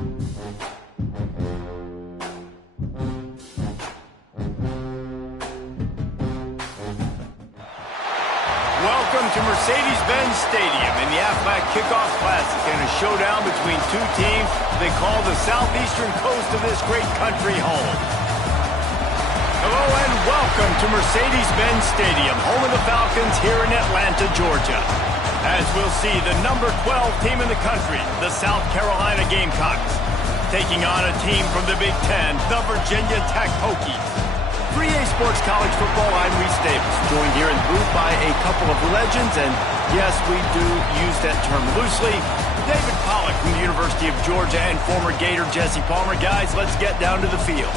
Welcome to Mercedes-Benz Stadium in the Aflac Kickoff Classic and a showdown between two teams they call the southeastern coast of this great country home. Hello and welcome to Mercedes-Benz Stadium, home of the Falcons here in Atlanta, Georgia. As we'll see, the number 12 team in the country, the South Carolina Gamecocks, taking on a team from the Big Ten, the Virginia Tech Hokies. 3A Sports College Football, I'm Reese Davis, joined here in the booth by a couple of legends, and yes, we do use that term loosely. David Pollack from the University of Georgia and former Gator Jesse Palmer. Guys, let's get down to the field.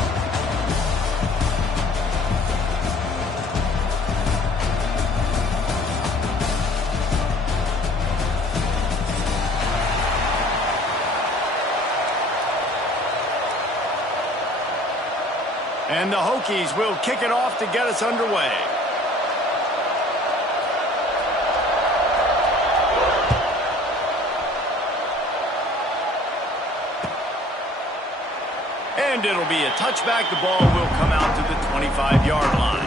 And the Hokies will kick it off to get us underway. And it'll be a touchback. The ball will come out to the 25-yard line.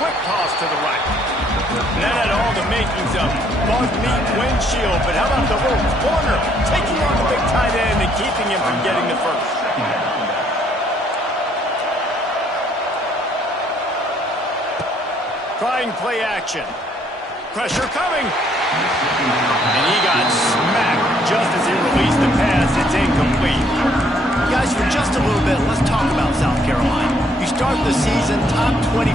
Quick toss to the right. That had all the makings of bug meat windshield, but how about the little corner taking on the big tight end and keeping him from getting the first? Trying play action. Pressure coming. And he got smacked just as he released the pass. It's incomplete. Guys, for just a little bit, let's talk about South Carolina. You start the season top 25.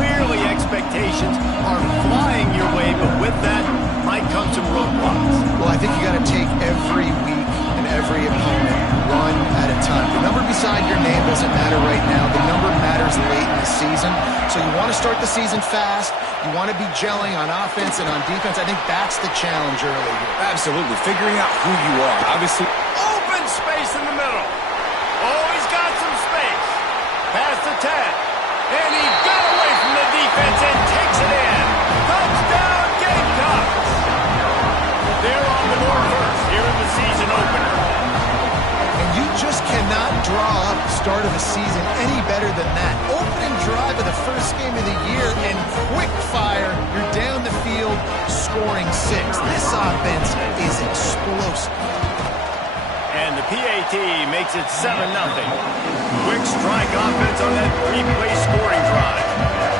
Clearly expectations are flying your way, but with that might come some roadblocks. Well, I think you got to take every week and every opponent one at a time. The number beside your name doesn't matter right now. The number matters late in the season. So you want to start the season fast. You want to be gelling on offense and on defense. I think that's the challenge early here. Absolutely. Figuring out who you are. Obviously. Open space in the middle. Oh, he's got some space. Past the 10. And he got away from the defense and takes it in. Touchdown, Gamecocks. They're on the board first here in the season opener. And you just cannot draw up the start of a season any better than that. Opening drive of the first game of the year and quick fire. You're down the field scoring 6. This offense is explosive. And the PAT makes it 7-0. Quick strike offense on that 3-play scoring drive.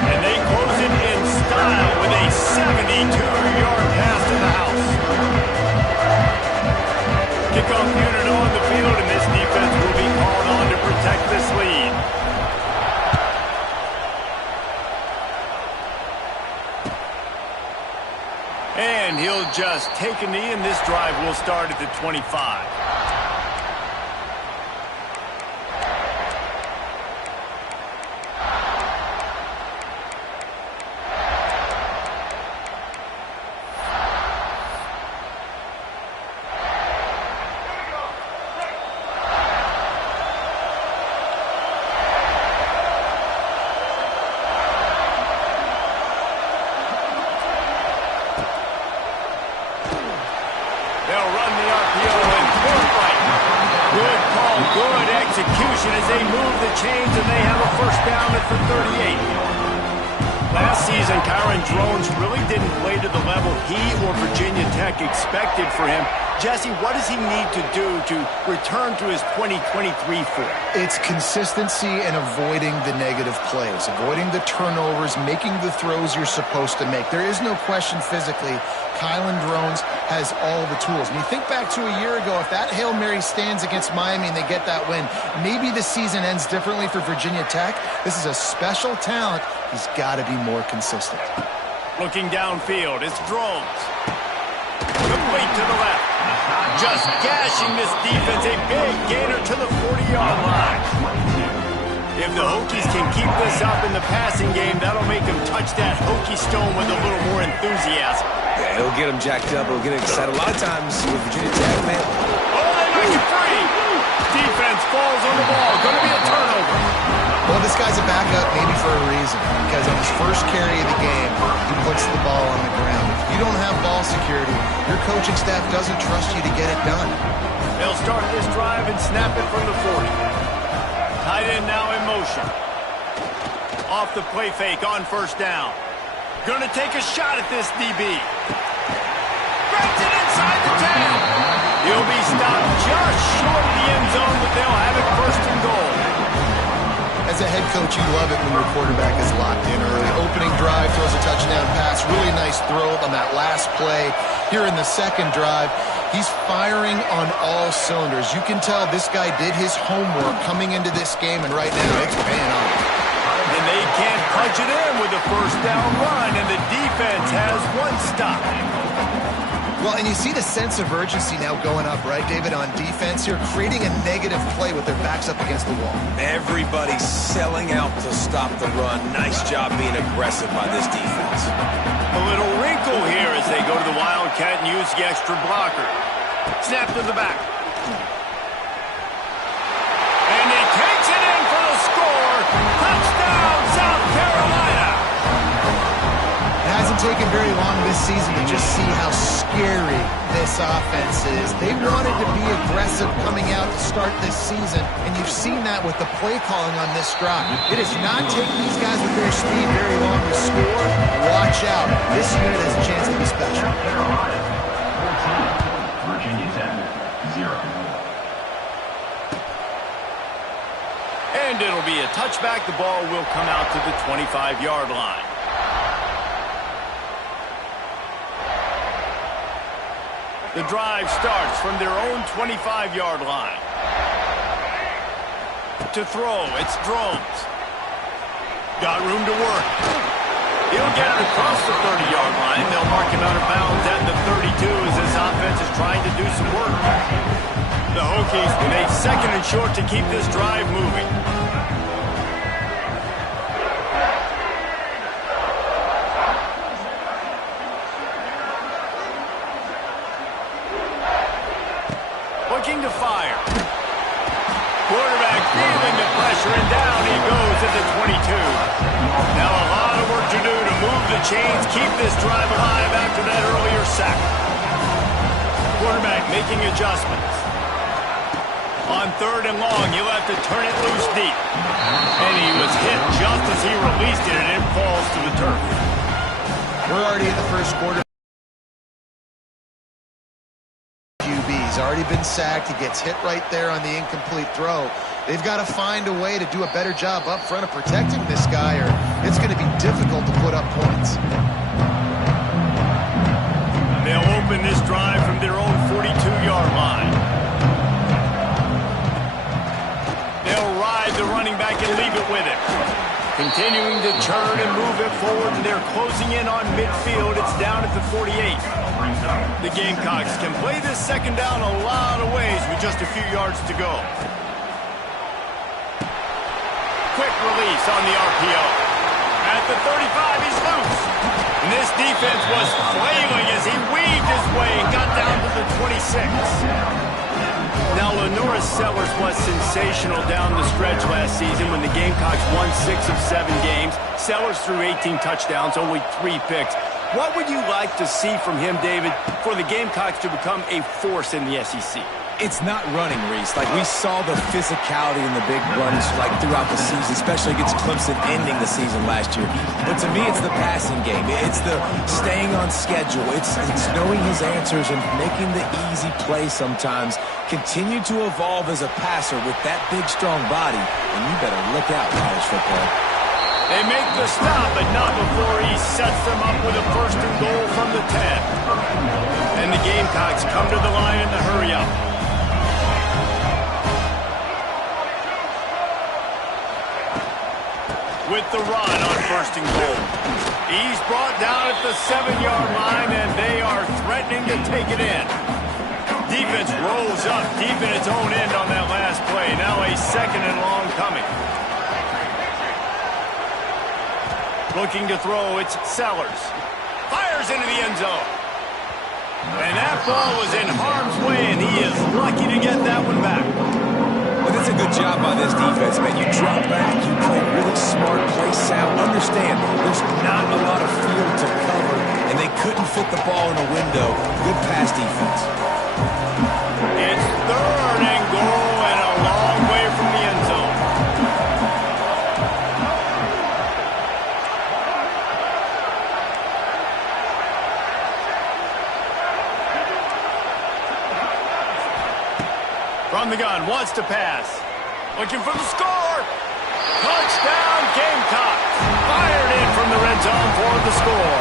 And they close it in style with a 72-yard pass to the house. Kickoff unit on the field, and this defense will be called on to protect this lead. And he'll just take a knee, and this drive will start at the 25. Good execution as they move the chains, and they have a first down at the 38. Last season, Kyron Drones really didn't play to the level he or Virginia Tech expected for him. Jesse, what does he need to do to return to his 2023 form? It's consistency and avoiding the negative plays, avoiding the turnovers, making the throws you're supposed to make. There is no question physically, Kyron Drones has all the tools. And you think back to a year ago, if that Hail Mary stands against Miami and they get that win, maybe the season ends differently for Virginia Tech. This is a special talent. He's got to be more consistent. Looking downfield, it's Drones. Complete to the left. Just gashing this defense, a big gainer to the 40-yard line. If the Hokies can keep this up in the passing game, that'll make them touch that Hokie stone with a little more enthusiasm. Yeah, it'll get them jacked up. It'll get them excited. A lot of times with Virginia Tech, man. Oh, they make it free. Defense falls on the ball. Going to be a turnover. Well, this guy's a backup maybe for a reason, because on his first carry of the game, he puts the ball on the ground. If you don't have ball security, your coaching staff doesn't trust you to get it done. They'll start this drive and snap it from the 40. Tight end now in motion. Off the play fake on first down. Going to take a shot at this DB. Grabs it inside the 10. He'll be stopped just short of the end zone, but they'll have it first and goal. As a head coach, you love it when your quarterback is locked in early. Opening drive, throws a touchdown pass. Really nice throw on that last play. Here in the second drive, he's firing on all cylinders. You can tell this guy did his homework coming into this game, and right now it's paying off. And they can't punch it in with a first down run, and the defense has one stop. Well, and you see the sense of urgency now going up, right, David, on defense here, creating a negative play with their backs up against the wall. Everybody's selling out to stop the run. Nice job being aggressive by this defense. A little wrinkle here as they go to the Wildcat and use the extra blocker. Snap to the back. And he takes it in for the score. Touchdown, South Carolina. It hasn't taken very long this season to just see how scary this offense is. They wanted to be aggressive coming out to start this season, and you've seen that with the play calling on this drive. It has not taken these guys with their speed very long to score. Watch out. This unit has a chance to be special. Virginia Tech, 0. And it'll be a touchback. The ball will come out to the 25-yard line. The drive starts from their own 25-yard line. To throw, it's Drones. Got room to work. He'll get it across the 30-yard line. They'll mark him out of bounds at the 32 as this offense is trying to do some work. The Hokies with a second and short to keep this drive moving. Looking to fire. Quarterback feeling the pressure, and down he goes at the 22. Now a lot of work to do to move the chains, keep this drive alive after that earlier sack. Quarterback making adjustments. On third and long, he'll have to turn it loose deep. And he was hit just as he released it, and it falls to the turf. We're already in the first quarter. He's already been sacked. He gets hit right there on the incomplete throw. They've got to find a way to do a better job up front of protecting this guy, or it's going to be difficult to put up points. They'll open this drive from their own 42-yard line. They'll ride the running back and leave it with him. Continuing to churn and move it forward, and they're closing in on midfield. It's down at the 48. The Gamecocks can play this second down a lot of ways with just a few yards to go. Quick release on the RPO. At the 35, he's loose. And this defense was flailing as he weaved his way and got down to the 26. Now, Lenora Sellers was sensational down the stretch last season when the Gamecocks won 6 of 7 games. Sellers threw 18 touchdowns, only 3 picks. What would you like to see from him, David, for the Gamecocks to become a force in the SEC? It's not running, Reese. Like, we saw the physicality in the big runs, like, throughout the season, especially against Clemson ending the season last year. But to me, it's the passing game. It's the staying on schedule. It's knowing his answers and making the easy play sometimes. Continue to evolve as a passer with that big, strong body, and you better look out, college football. They make the stop, but not before he sets them up with a first and goal from the 10. And the Gamecocks come to the line in the hurry-up. With the run on first and goal. He's brought down at the 7-yard line, and they are threatening to take it in. Defense rolls up deep in its own end on that last play. Now a second and long coming. Looking to throw, it's Sellers. Fires into the end zone. And that ball was in harm's way, and he is lucky to get that one back. Well, that's a good job by this defense, man. You drop back, you play really smart, play sound. Understand, there's not a lot of field to cover, and they couldn't fit the ball in a window. Good pass defense. It's 3rd and goal, and a long way from the end zone. From the gun, wants to pass. Looking for the score. Touchdown, Gamecocks. Fired in from the red zone for the score.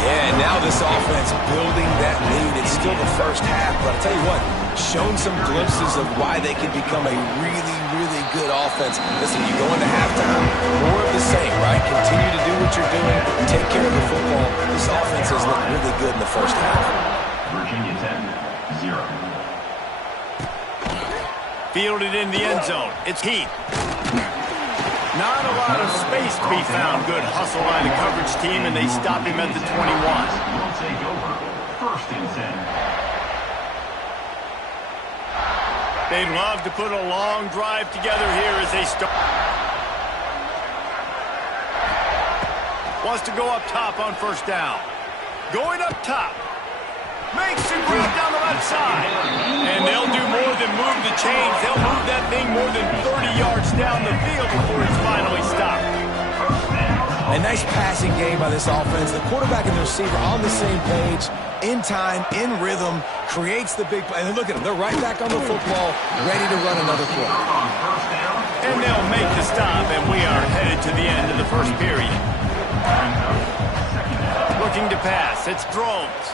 Yeah, now this offense building that lead. It's still the first half, but I'll tell you what, shown some glimpses of why they can become a really, really good offense. Listen, you go into halftime, more of the same, right? Continue to do what you're doing, take care of the football. This offense has looked really good in the first half. Virginia 10, 0. Fielded in the end zone. It's Heath. Not a lot of space to be found. Good hustle by the coverage team, and they stop him at the 21. Will take over. 1st and 10. They'd love to put a long drive together here as they start. Wants to go up top on 1st down. Going up top. Makes a grab down the left side. And they'll do more than move the chains. They'll move that thing more than 30 yards down the field before it's finally stopped. A nice passing game by this offense. The quarterback and the receiver on the same page, in time, in rhythm, creates the big play. And look at them. They're right back on the football, ready to run another play. And they'll make the stop, and we are headed to the end of the 1st period. Looking to pass. It's Drones.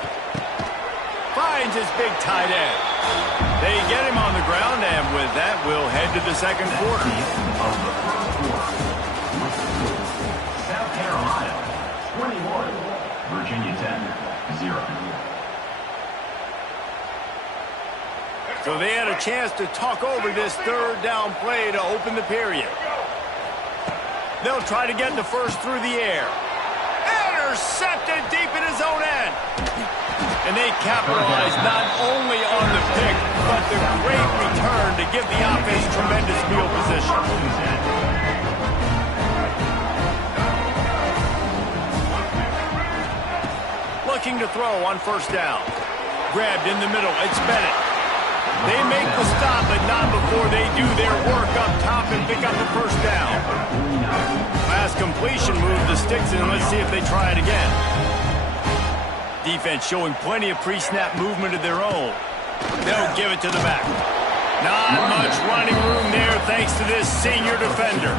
Finds his big tight end. They get him on the ground, and with that, we'll head to the 2nd quarter. South Carolina 21, Virginia 10, 0. So they had a chance to talk over this 3rd down play to open the period. They'll try to get the first through the air. Intercepted deep in his own end. And they capitalize not only on the pick, but the great return to give the offense tremendous field position. Looking to throw on 1st down. Grabbed in the middle. It's Bennett. They make the stop, but not before they do their work up top and pick up the 1st down. Last completion moved the sticks, and let's see if they try it again. Defense showing plenty of pre-snap movement of their own. They'll give it to the back. Not much running room there thanks to this senior defender.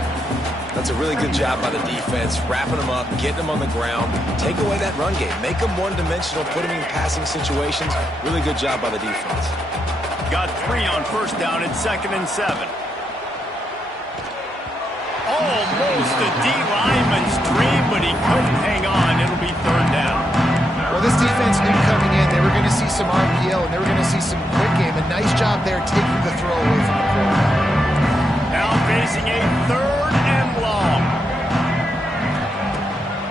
That's a really good job by the defense, wrapping them up, getting them on the ground, take away that run game, make them one-dimensional, put them in passing situations. Really good job by the defense. Got 3 on 1st down at 2nd and 7. Almost a D-lineman's dream, but he couldn't hang on. It'll be 3rd down. Well, this defense knew coming in they were going to see some RPO and they were going to see some quick game. A nice job there taking the throw away from the quarterback. Now facing a 3rd and long.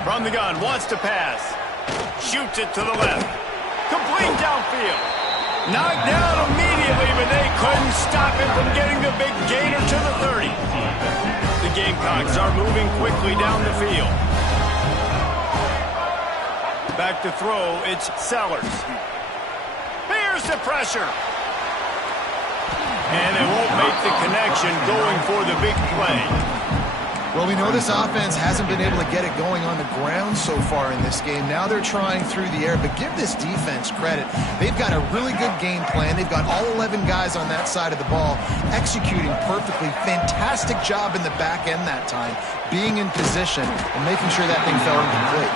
From the gun, wants to pass. Shoots it to the left. Complete downfield. Knocked down immediately, but they couldn't stop him from getting the big gainer to the 30. The Gamecocks are moving quickly down the field. Back to throw, it's Sellers. Here's the pressure. And it won't make the connection going for the big play. Well, we know this offense hasn't been able to get it going on the ground so far in this game. Now they're trying through the air, but give this defense credit. They've got a really good game plan. They've got all 11 guys on that side of the ball executing perfectly. Fantastic job in the back end that time, being in position and making sure that thing fell incomplete.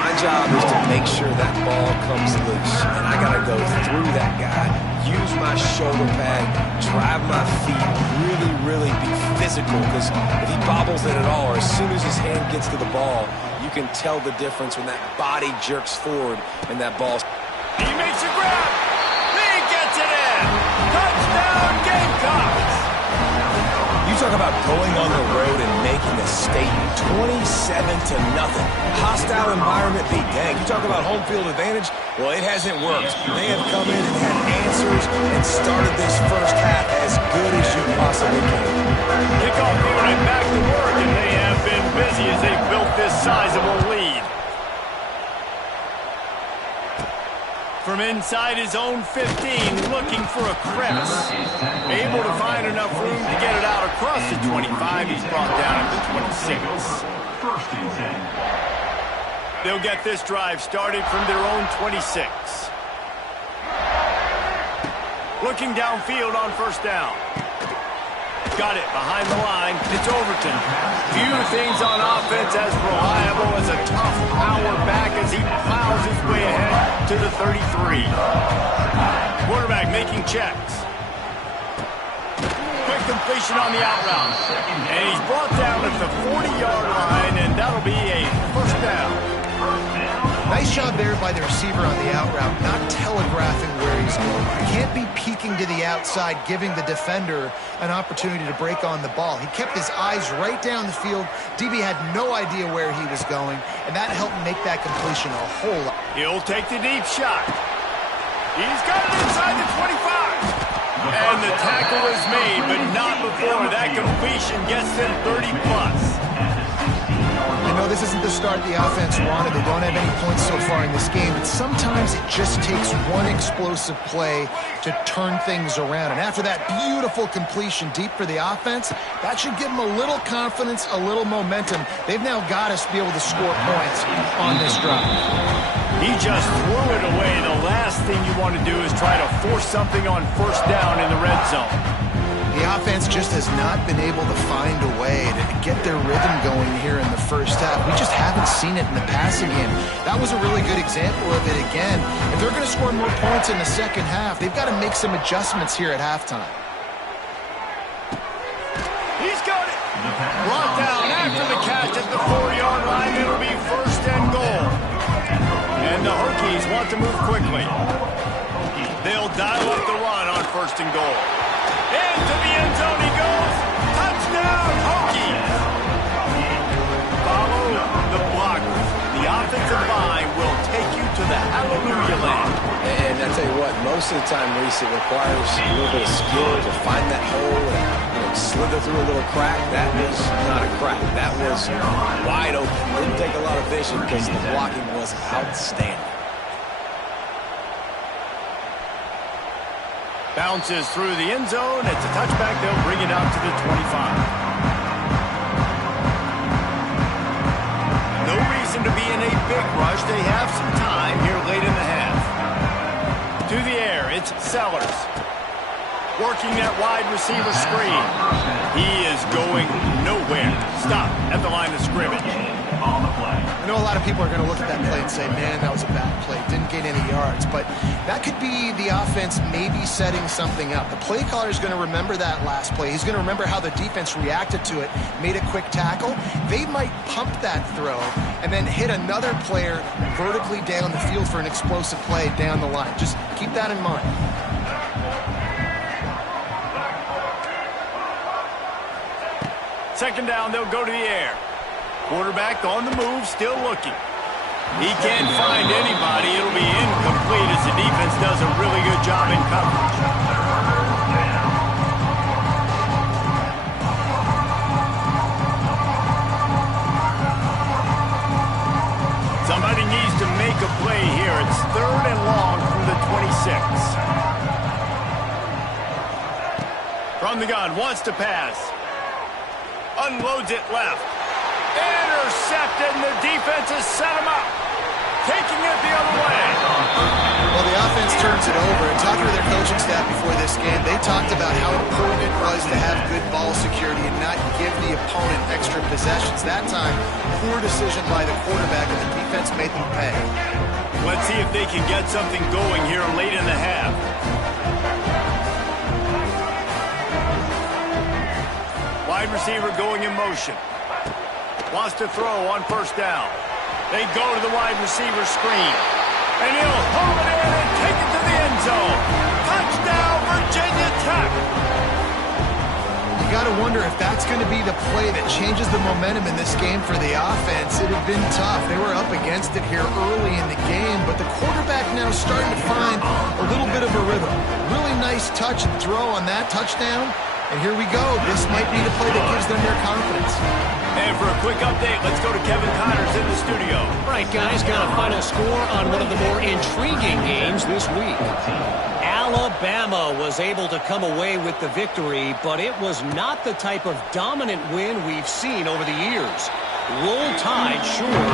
My job is to make sure that ball comes loose, and I got to go through that guy, use my shoulder pad, drive my feet, really be physical, because if he bobbles it at all, or as soon as his hand gets to the ball, you can tell the difference when that body jerks forward and that ball. He makes a grab. He gets it in. Touchdown, Gamecocks. You talk about going on the road and making a statement. 27-0. Hostile environment beat. Dang, you talk about home field advantage? Well, it hasn't worked. They have come in and had answers and started this first half as good as you possibly can. Kickoff unit back to work, and they have been busy as they've built this sizable lead. From inside his own 15, looking for a crevice. Able to find enough room to get it out across the 25. He's brought down at the 26. First and 10. They'll get this drive started from their own 26. Looking downfield on first down. Got it behind the line. It's Overton. Few things on offense as reliable as a tough power back as he plows his way ahead to the 33. Quarterback making checks. Quick completion on the out route. And he's brought down at the 40-yard line, and that'll be a first down. Nice job there by the receiver on the out route, not telegraphing where he's going. You can't be peeking to the outside, giving the defender an opportunity to break on the ball. He kept his eyes right down the field. DB had no idea where he was going, and that helped make that completion a whole lot. He'll take the deep shot. He's got it inside the 25. And the tackle is made, but not before that completion gets them 30-plus. I know this isn't the start the offense wanted. They don't have any points so far in this game, but sometimes it just takes one explosive play to turn things around. And after that beautiful completion deep for the offense, that should give them a little confidence, a little momentum. They've now got us to be able to score points on this drive. He just threw it away. The last thing you want to do is try to force something on first down in the red zone. The offense just has not been able to find a way to get their rhythm going here in the first half. We just haven't seen it in the passing game. That was a really good example of it again. If they're going to score more points in the second half, they've got to make some adjustments here at halftime. He's got it. Brought down after the catch at the 4-yard line. It'll be first and goal. And the Hokies want to move quickly. They'll dial up the run on first and goal. Into the end zone he goes. Touchdown, Hokies. Follow the blocker. The offensive line will take you to the hallelujah land. And I tell you what, most of the time, Reese, it requires a little bit of skill to find that hole and slither through a little crack. That was not a crack. That was wide open. Didn't take a lot of vision because the blocking was outstanding. Bounces through the end zone. It's a touchback. They'll bring it out to the 25. No reason to be in a big rush. They have some time here late in the half. To the air, it's Sellers. Working that wide receiver screen. He is going nowhere. Stop at the line of scrimmage. I know a lot of people are going to look at that play and say, man, that was a bad play. Didn't gain any yards. But that could be the offense maybe setting something up. The play caller is going to remember that last play. He's going to remember how the defense reacted to it, made a quick tackle. They might pump that throw and then hit another player vertically down the field for an explosive play down the line. Just keep that in mind. Second down, they'll go to the air. Quarterback on the move, still looking. He can't find anybody. It'll be incomplete as the defense does a really good job in coverage. Somebody needs to make a play here. It's third and long from the 26. From the gun, wants to pass. Unloads it left. Intercepted, and the defense has set him up. Taking it the other way. Well, the offense turns it over. And talking to their coaching staff before this game, they talked about how important it was to have good ball security and not give the opponent extra possessions. That time, poor decision by the quarterback, and the defense made them pay. Let's see if they can get something going here late in the half. Wide receiver going in motion. Wants to throw on first down. They go to the wide receiver screen. And he'll haul it in and take it to the end zone. Touchdown, Virginia Tech. You got to wonder if that's going to be the play that changes the momentum in this game for the offense. It had been tough. They were up against it here early in the game, but the quarterback now starting to find a little bit of a rhythm. Really nice touch and throw on that touchdown. And here we go. This might be the play that gives them their confidence. And for a quick update, let's go to Kevin Connors in the studio. All right, guys, got a final score on one of the more intriguing games this week. Alabama was able to come away with the victory, but it was not the type of dominant win we've seen over the years. Roll Tide, sure,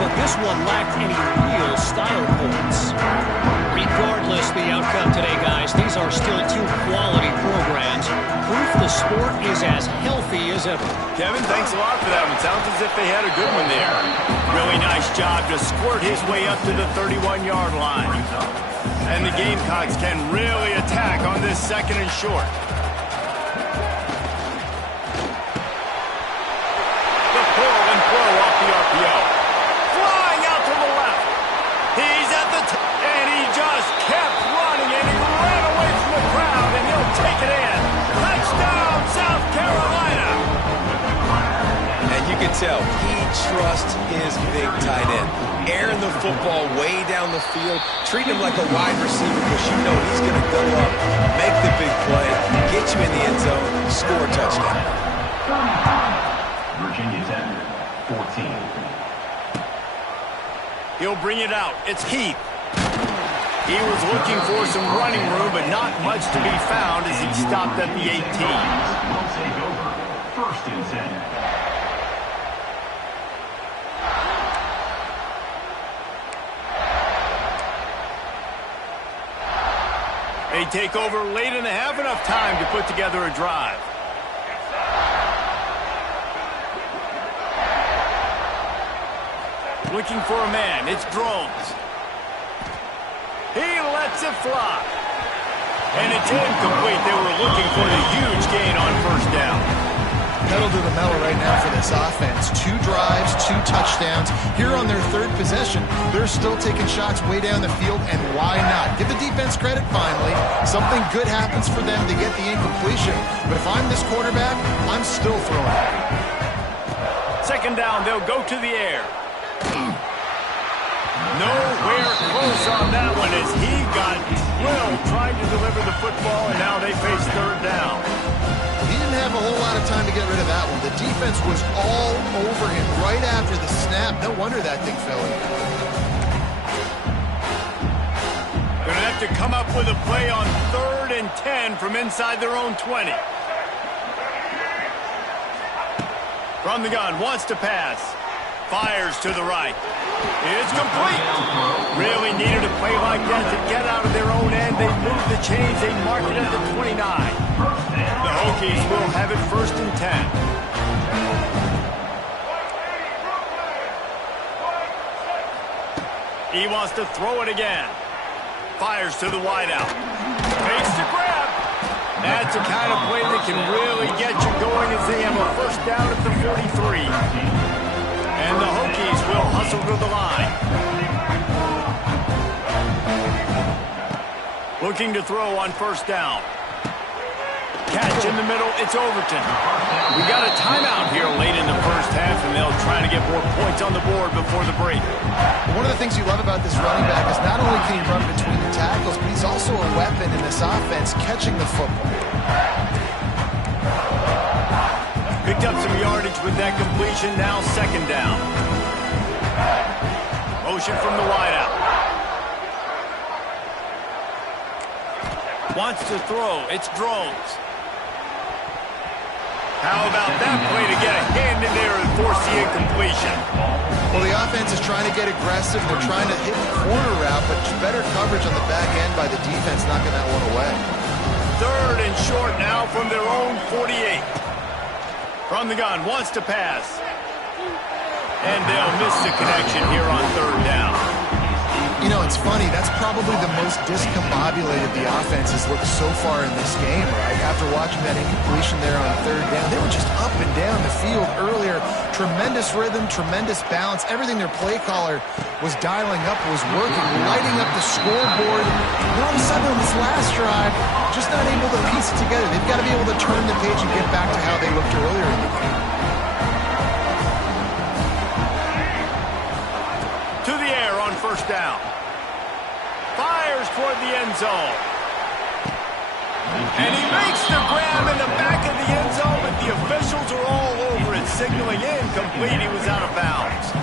but this one lacked any real style points. Regardless the outcome today, guys, these are still two quality programs. Proof the sport is as healthy as ever. Kevin, thanks a lot for that one. Sounds as if they had a good one there. Really nice job to squirt his way up to the 31-yard line. And the Gamecocks can really attack on this second and short. The pull and throw off the RPO. Flying out to the left. He's at the and he just kept running, and he ran away from the crowd, and he'll take it in. Touchdown, South Carolina. And you can tell he trusts his big tight end. Airing the football way down the field, treating him like a wide receiver because you know he's going to go up, make the big play, get you in the end zone, score a touchdown. Virginia 10, 14. He'll bring it out. It's Heath. He was looking for some running room, but not much to be found as he stopped at the 18. Will take over. First and 10. They take over late and have enough time to put together a drive. Looking for a man. It's Drones. He lets it fly. And it's incomplete. They were looking for the huge gain on first down. Pedal to the metal right now for this offense. 2 drives, 2 touchdowns. Here on their third possession, they're still taking shots way down the field, and why not? Give the defense credit finally. Something good happens for them to get the incompletion. But if I'm this quarterback, I'm still throwing. Second down, they'll go to the air. Nowhere close on that one as he got drilled trying to deliver the football, and now they face third down. He didn't have a whole lot of time to get rid of that one. The defense was all over him right after the snap. No wonder that thing fell in. Going to have to come up with a play on 3rd and 10 from inside their own 20. From the gun, wants to pass. Fires to the right. It's complete. Really needed a play like that to get out of their own end. They moved the chains. They mark it at the 29. The Hokies will have it 1st and 10. He wants to throw it again. Fires to the wideout. Fakes the grab. That's the kind of play that can really get you going as they have a first down at the 43. And the Hokies will hustle to the line. Looking to throw on first down. Catch in the middle, it's Overton. We got a timeout here late in the first half, and they'll try to get more points on the board before the break. One of the things you love about this running back is not only can he run between the tackles, but he's also a weapon in this offense, catching the football. Picked up some yardage with that completion, now second down. Motion from the wideout. Wants to throw, it's Drones. How about that play to get a hand in there and force the incompletion? Well, the offense is trying to get aggressive. They're trying to hit the corner route, but better coverage on the back end by the defense, knocking that one away. 3rd and short now from their own 48. From the gun, wants to pass. And they'll miss the connection here on 3rd down. You know, it's funny. That's probably the most discombobulated the offense has looked so far in this game, right? After watching that incompletion there on third down, they were just up and down the field earlier. Tremendous rhythm, tremendous balance. Everything their play caller was dialing up was working, lighting up the scoreboard. And all of a sudden on this last drive, just not able to piece it together. They've got to be able to turn the page and get back to how they looked earlier in the game. To the air on first down. Fires toward the end zone. And he makes the grab in the back of the end zone, but the officials are all over it, signaling incomplete. He was out of bounds.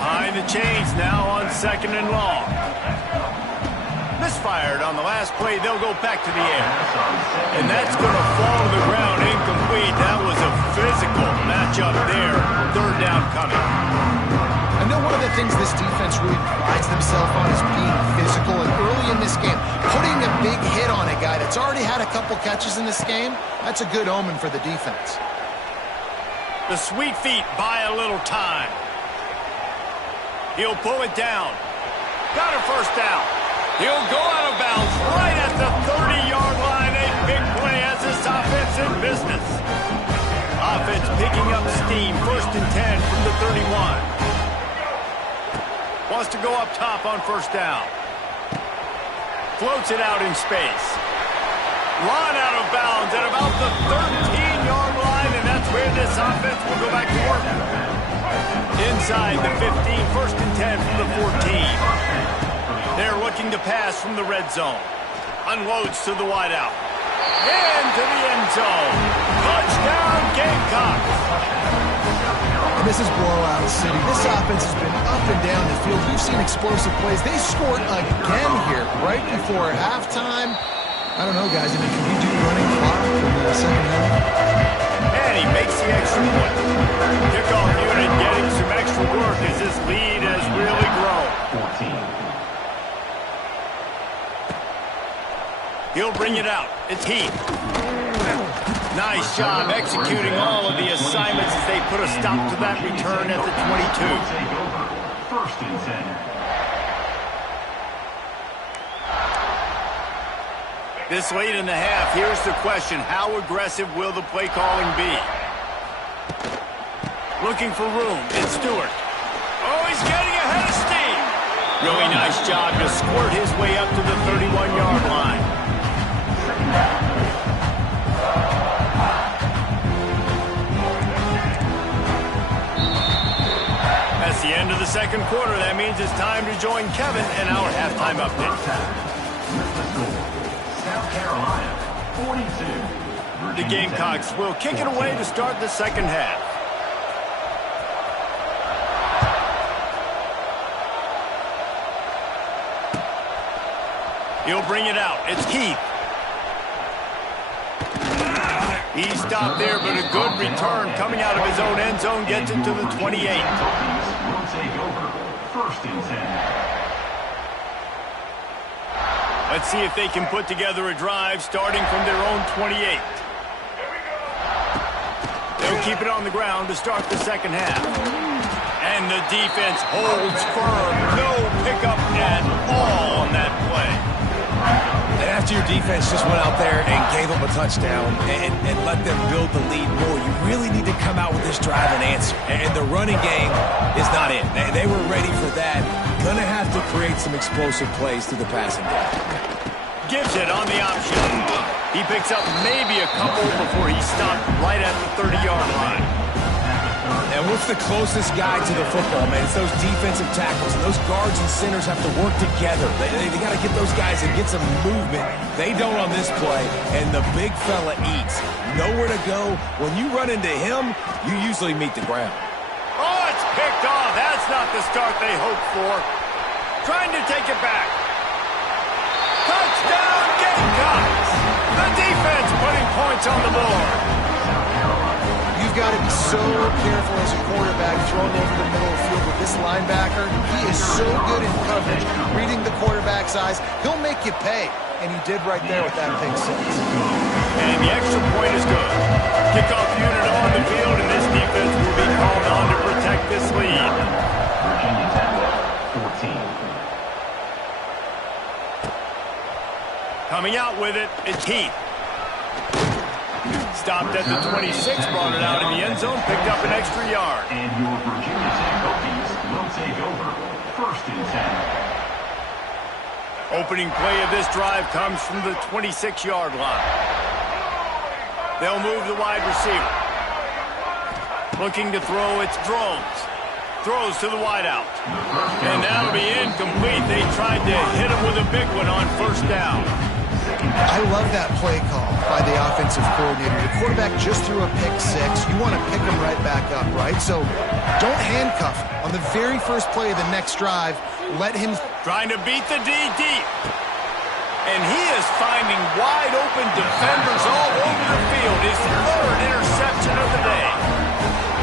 Behind the chains now on second and long. Misfired on the last play. They'll go back to the air. And that's going to fall to the ground incomplete. That was a physical matchup there. Third down coming. I know one of the things this defense really prides themselves on is being physical, and early in this game, putting a big hit on a guy that's already had a couple catches in this game, that's a good omen for the defense. The sweet feet buy a little time. He'll pull it down. Got a first down. He'll go out of bounds right at the 30-yard line. A big play as this offense in business. Offense picking up steam. First and 10 from the 31. Wants to go up top on first down. Floats it out in space. Run out of bounds at about the 13-yard line, and that's where this offense will go back to work. Inside the 15, first and 10 from the 14. They're looking to pass from the red zone. Unloads to the wideout. And to the end zone. Touchdown, Gamecocks. And this is blowout city. This offense has been up and down the field. We've seen explosive plays. They scored again here right before halftime. I don't know, guys. I mean, can we do running clock in the second half? And he makes the extra point. Kickoff unit getting some extra work as this lead has really grown. 14. He'll bring it out. It's Heath. Nice job executing all of the assignments as they put a stop to that return at the 22. First and 10. This late in the half, here's the question. How aggressive will the play calling be? Looking for room. It's Stewart. Oh, he's getting ahead of steam. Really nice job to squirt his way up to the 31-yard line. That's the end of the second quarter. That means it's time to join Kevin in our halftime update. South Carolina, 42. The Gamecocks will kick it away to start the second half. He'll bring it out. It's Keith. He stopped there, but a good return coming out of his own end zone gets it to the 28. Will take over. First and 10. Let's see if they can put together a drive starting from their own 28. They'll keep it on the ground to start the second half. And the defense holds firm. No pickup at all on that play. And after your defense just went out there and gave them a touchdown and let them build the lead more, you really need to come out with this drive and answer. And the running game is not it. They were ready for that. Gonna have to create some explosive plays through the passing game. Gives it on the option. He picks up maybe a couple before he stopped right at the 30-yard line. And what's the closest guy to the football, man? It's those defensive tackles. And those guards and centers have to work together. They got to get those guys and get some movement. They don't on this play, and the big fella eats. Nowhere to go. When you run into him, you usually meet the ground. Oh, it's picked off. That's not the start they hoped for. Trying to take it back. Touchdown, Gamecocks! The defense putting points on the board. You've got to be so careful as a quarterback throwing over the middle of the field with this linebacker. He is so good in coverage, reading the quarterback's eyes. He'll make you pay, and he did right there with that pick six. And the extra point is good. Kickoff unit on the field, and this defense will be called on to protect this lead. Virginia Tech, 14. Coming out with it, it's Heath. Stopped at the 26, brought it out in the end zone, picked up an extra yard. And your Virginia Tech Hokies will take over. First and 10. Opening play of this drive comes from the 26-yard line. They'll move the wide receiver. Looking to throw, it's Drones. Throws to the wideout. And that'll be incomplete. They tried to hit him with a big one on first down. I love that play call by the offensive coordinator. The quarterback just threw a pick six. You want to pick him right back up, right? So don't handcuff him. On the very first play of the next drive, let him... Trying to beat the D deep. And he is finding wide open defenders all over the field. His third interception of the day.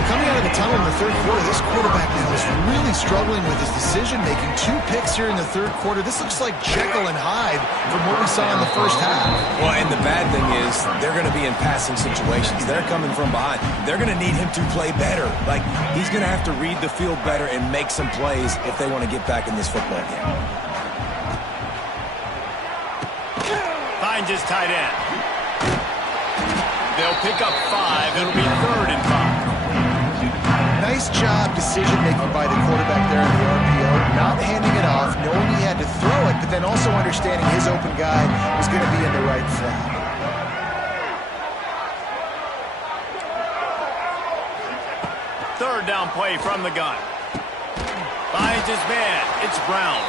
Coming out of the tunnel in the third quarter, this quarterback now is really struggling with his decision-making. 2 picks here in the third quarter. This looks like Jekyll and Hyde from what we saw in the first half. Well, and the bad thing is they're going to be in passing situations. They're coming from behind. They're going to need him to play better. Like, he's going to have to read the field better and make some plays if they want to get back in this football game. Finds his tight end. They'll pick up 5. It'll be 3rd and 5. Nice job decision-making by the quarterback there in the RPO, not handing it off, knowing he had to throw it, but then also understanding his open guy was going to be in the right flat. Third down play from the gun. Finds his man. It's Brown.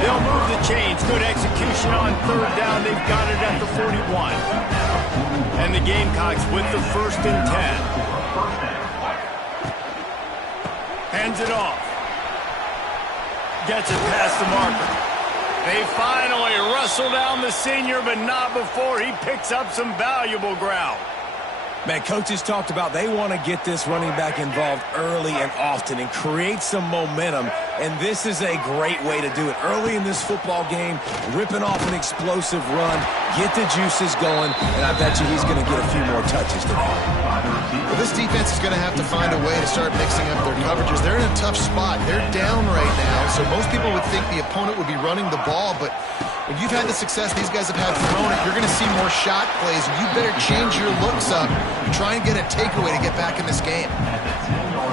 They'll move the chains. Good execution on third down. They've got it at the 41. And the Gamecocks with the 1st and 10. Hands it off. Gets it past the marker. They finally wrestle down the senior, but not before he picks up some valuable ground. Man, coaches talked about they want to get this running back involved early and often and create some momentum, and this is a great way to do it. Early in this football game, ripping off an explosive run, get the juices going, and I bet you he's going to get a few more touches today. Well, this defense is going to have to find a way to start mixing up their coverages. They're in a tough spot. They're down right now, so most people would think the opponent would be running the ball, but when you've had the success these guys have had throwing it, you're going to see more shot plays. You better change your looks up and try and get a takeaway to get back in this game.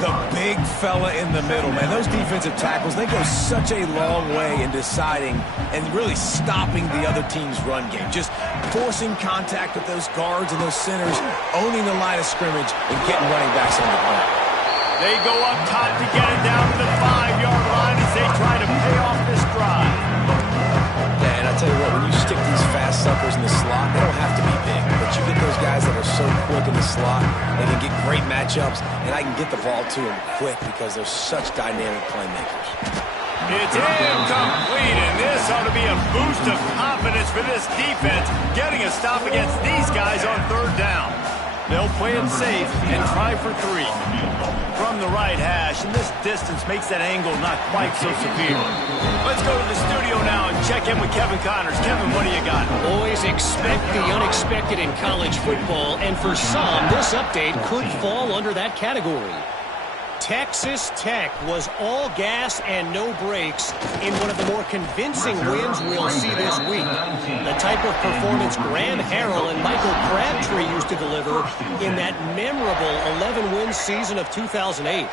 The big fella in the middle, man. Those defensive tackles, they go such a long way in deciding and really stopping the other team's run game. Just forcing contact with those guards and those centers, owning the line of scrimmage, and getting running backs on the ground. They go up top to get it down to the 5-yard line as they try to pay off this drive. Yeah, and I tell you what, when you stick these fast suckers in the slot, they don't have to be big, but you get those guys that are so quick in the slot, they can get great matchups, and I can get the ball to them quick because they're such dynamic playmakers. It's incomplete, and this ought to be a boost of confidence for this defense, getting a stop against these guys on third down. They'll play it safe and try for 3. From the right hash, and this distance makes that angle not quite so severe. Let's go to the studio now and check in with Kevin Connors. Kevin, what do you got? Always expect the unexpected in college football, and for some, this update could fall under that category. Texas Tech was all gas and no brakes in one of the more convincing wins we'll see this week. The type of performance Graham Harrell and Michael Crabtree used to deliver in that memorable 11-win season of 2008.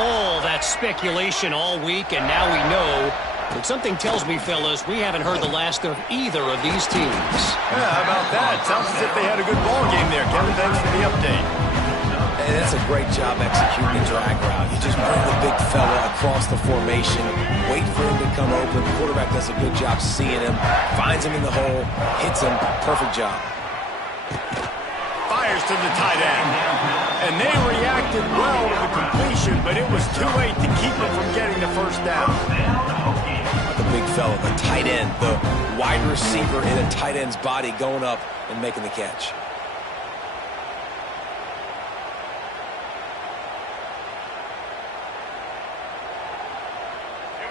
All that speculation all week, and now we know. But something tells me, fellas, we haven't heard the last of either of these teams. Yeah, how about that? Sounds as if they had a good ball game there, Kevin. Thanks for the update. And that's a great job executing the drag route. You just bring the big fella across the formation, wait for him to come open. The quarterback does a good job seeing him, finds him in the hole, hits him. Perfect job. Fires to the tight end. And they reacted well to the completion, but it was too late to keep him from getting the first down. The big fella, the tight end, the wide receiver in a tight end's body going up and making the catch.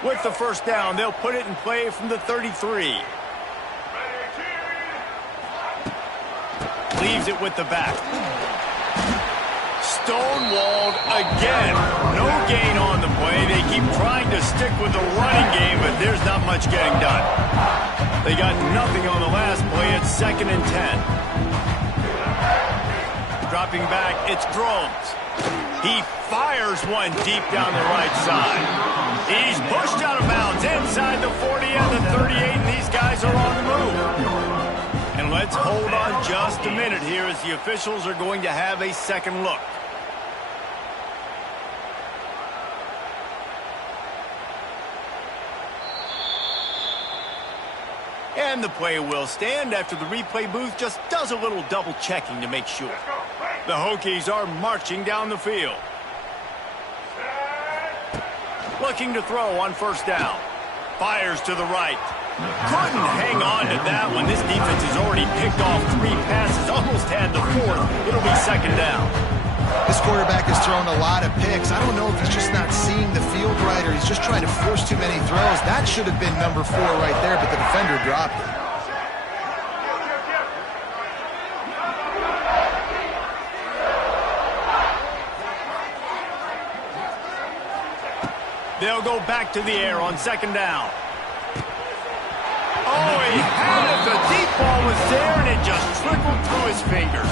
With the first down, they'll put it in play from the 33. Leaves it with the back. Stonewalled again. No gain on the play. They keep trying to stick with the running game, but there's not much getting done. They got nothing on the last play. It's 2nd and 10. Dropping back, it's Drones. He fires one deep down the right side. He's pushed out of bounds inside the 40 and the 38, and these guys are on the move. And let's hold on just a minute here as the officials are going to have a second look. And the play will stand after the replay booth just does a little double checking to make sure. The Hokies are marching down the field. Looking to throw on 1st down. Fires to the right. Couldn't hang on to that one. This defense has already picked off 3 passes. Almost had the 4th. It'll be 2nd down. This quarterback has thrown a lot of picks. I don't know if he's just not seeing the field right or he's just trying to force too many throws. That should have been number 4 right there, but the defender dropped it. They'll go back to the air on 2nd down. Oh, he had it. The deep ball was there, and it just trickled through his fingers.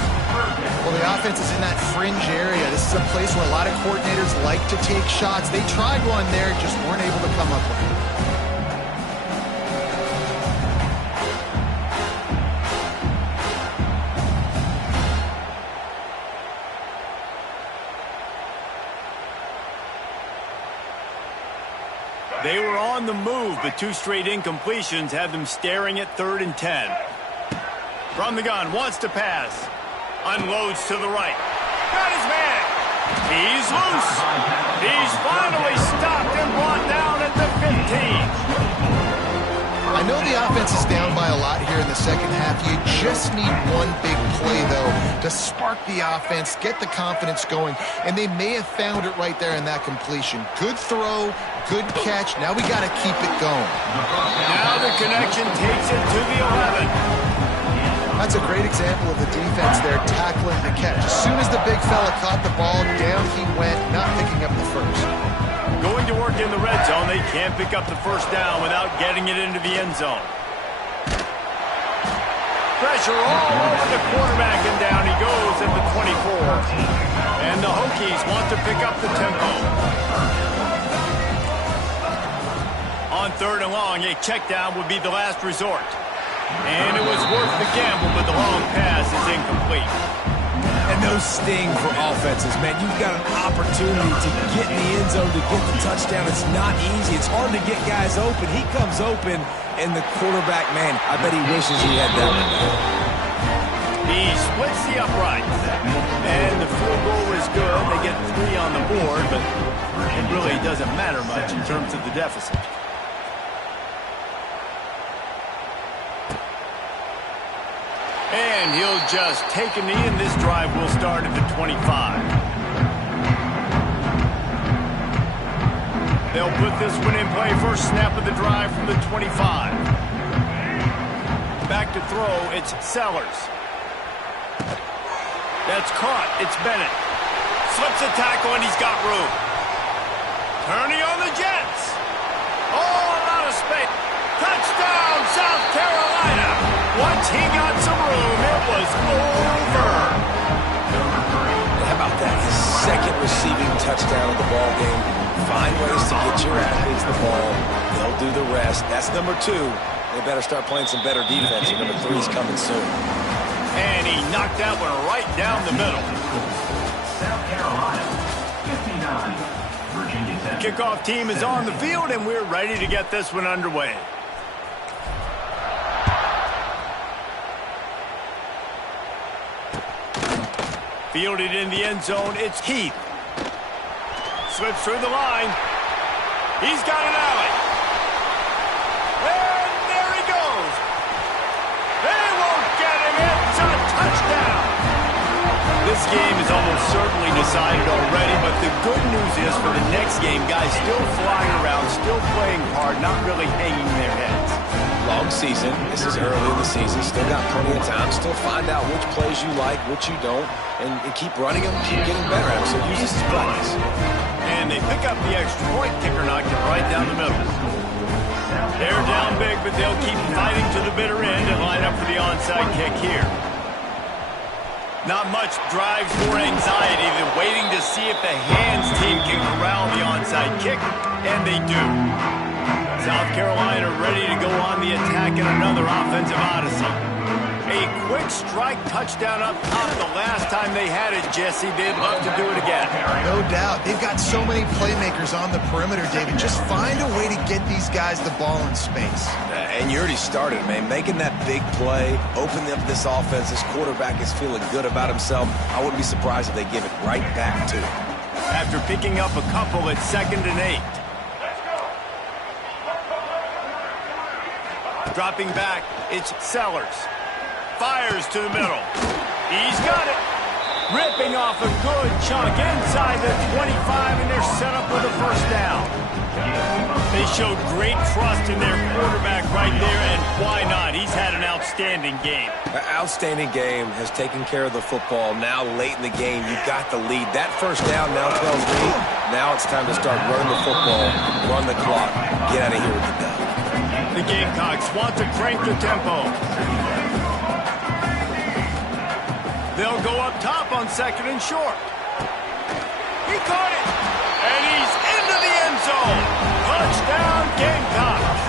Well, the offense is in that fringe area. This is a place where a lot of coordinators like to take shots. They tried one there, just weren't able to come up with it. They were on the move, but 2 straight incompletions had them staring at 3rd and 10. From the gun, wants to pass. Unloads to the right. Got his man. He's loose. He's finally stopped and brought down at the 15. I know the offense is down by a lot here in the second half. You just need one big play, though, to spark the offense, get the confidence going, and they may have found it right there in that completion. Good throw, good catch. Now we got to keep it going. Now the connection takes it to the 11. That's a great example of the defense there tackling the catch. As soon as the big fella caught the ball, down he went, not picking up the first. Going to work in the red zone, they can't pick up the 1st down without getting it into the end zone. Pressure all over the quarterback, and down he goes at the 24. And the Hokies want to pick up the tempo. On 3rd and long, a check down would be the last resort. And it was worth the gamble, but the long pass is incomplete. And those sting for offenses, man. You've got an opportunity to get in the end zone, to get the touchdown. It's not easy. It's hard to get guys open. He comes open, and the quarterback, man, I bet he wishes he had that one. He splits the uprights. And the field goal is good. They get 3 on the board, but it really doesn't matter much in terms of the deficit. And he'll just take a knee, and this drive will start at the 25. They'll put this one in play. First snap of the drive from the 25. Back to throw, it's Sellers. That's caught, it's Bennett. Slips a tackle, and he's got room. Turning on the Jets. Oh, a lot of space. Touchdown, South Carolina. Once he got some room, it was over. How about that? His 2nd receiving touchdown of the ball game. Find ways to get your athletes the ball. They'll do the rest. That's number 2. They better start playing some better defense, and number 3 is coming soon. And he knocked that one right down the middle. South Carolina, 59. Virginia Tech. Kickoff team is on the field, and we're ready to get this one underway. Fielded in the end zone, it's Heath. Slips through the line. He's got an alley. And there he goes. They won't get him. It's a touchdown. This game is almost certainly decided already, but the good news is for the next game, guys still flying around, still playing hard, not really hanging their heads. long season. This is early in the season. Still got plenty of time. Still find out which plays you like, which you don't, and keep running them, keep getting better at them. So use this as practice. And they pick up the extra point. Kicker knocked it right down the middle. They're down big, but they'll keep fighting to the bitter end and line up for the onside kick here. Not much drives more anxiety than waiting to see if the hands team can corral the onside kick, and they do. South Carolina ready to go on the attack in another offensive odyssey. A quick strike touchdown up top the last time they had it, Jesse. They'd love to do it again. No doubt. They've got so many playmakers on the perimeter, David. Just find a way to get these guys the ball in space. And you already started, man. Making that big play, opening up this offense. This quarterback is feeling good about himself. I wouldn't be surprised if they give it right back to him. After picking up a couple at 2nd and 8. Dropping back, it's Sellers. Fires to the middle. He's got it. Ripping off a good chunk inside the 25, and they're set up with a first down. They showed great trust in their quarterback right there, and why not? He's had an outstanding game. An outstanding game, has taken care of the football. Now late in the game, you got the lead. That first down now tells me now it's time to start running the football, run the clock, get out of here with the dub. The Gamecocks want to crank the tempo. They'll go up top on 2nd and short. He caught it, and he's into the end zone. Touchdown, Gamecocks.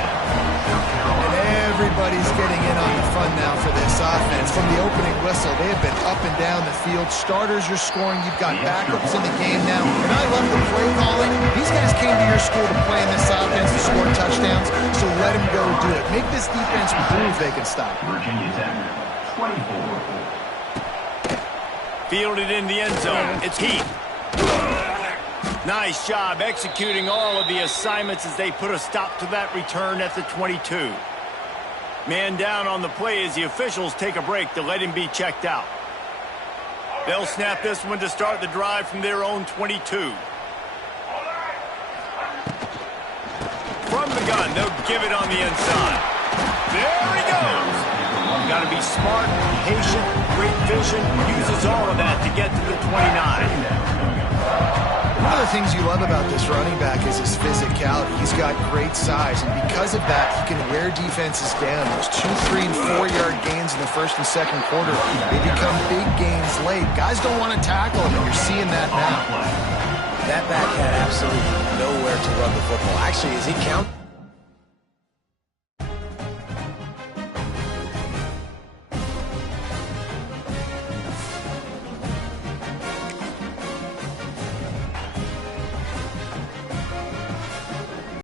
And everybody's getting in on the fun now for this offense. From the opening whistle, they have been up and down the field. Starters are scoring. You've got backups in the game now. And I love the play calling. These guys came to your school to play in this offense to score touchdowns, so let them go do it. Make this defense prove they can stop. Virginia Tech, 24. Fielded in the end zone. It's Heath. Nice job executing all of the assignments as they put a stop to that return at the 22. Man down on the play as the officials take a break to let him be checked out. They'll snap this one to start the drive from their own 22. From the gun, they'll give it on the inside. There he goes. Got to be smart, patient, great vision, uses all of that to get to the 29. One of the things you love about this running back is his physicality. He's got great size, and because of that, he can wear defenses down. Those 2, 3, and 4-yard gains in the first and second quarter, they become big gains late. Guys don't want to tackle him, and you're seeing that now. That back had absolutely nowhere to run the football. Actually, as he counted